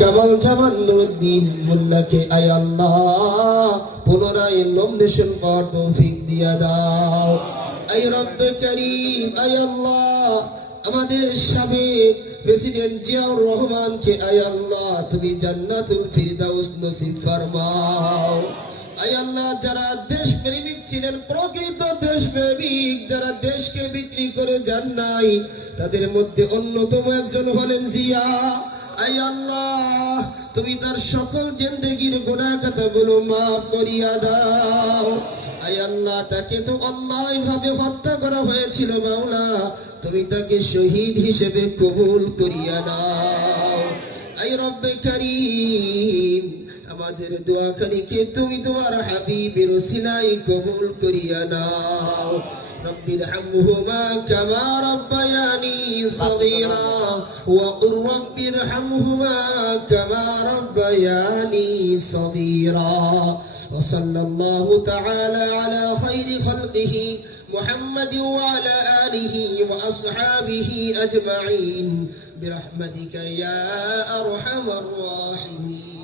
কামাল জামান নুরুদ্দিন মোল্লাকে আয় আল্লাহ পুনরায় নমিনেশন পাওয়ার তৌফিক দিয়া দাও। আয় রব্বে করিম, আয় আল্লাহ আমাদের সাবেক প্রেসিডেন্ট জিয়াউর রহমানকে আয় আল্লাহ তুমি জান্নাতুল ফিরদাউস নসিব ফরমাও। আয় আল্লাহ যারা দেশপ্রেমিক ছিলেন, প্রকৃত দেশপ্রেমিক, যারা দেশকে বিক্রি করে যান নাই, তাদের মধ্যে অন্যতম একজন হলেন জিয়া। আয় আল্লাহ তুমি তার সকল জিন্দেগির গুনাহ খাতাগুলো মাফ করিয়া দাও। আয় আল্লাহ তাকে তো অন্যায়ভাবে হত্যা করা হয়েছিল, মাওলা তুমি তাকে শহীদ হিসেবে কবুল করিয়া নাও। আয় রব্বে করিম আমাদের দোয়াখানিকে তুমি তোমার হাবিবের ওসিলায় কবুল করিয়া নাও। رب ارحمهما كما ربياني صغيرا وقل رب ارحمهما كما ربياني صغيرا وصلى الله تعالى على خير خلقه محمد وعلى آله وأصحابه أجمعين برحمتك يا أرحم الراحمين.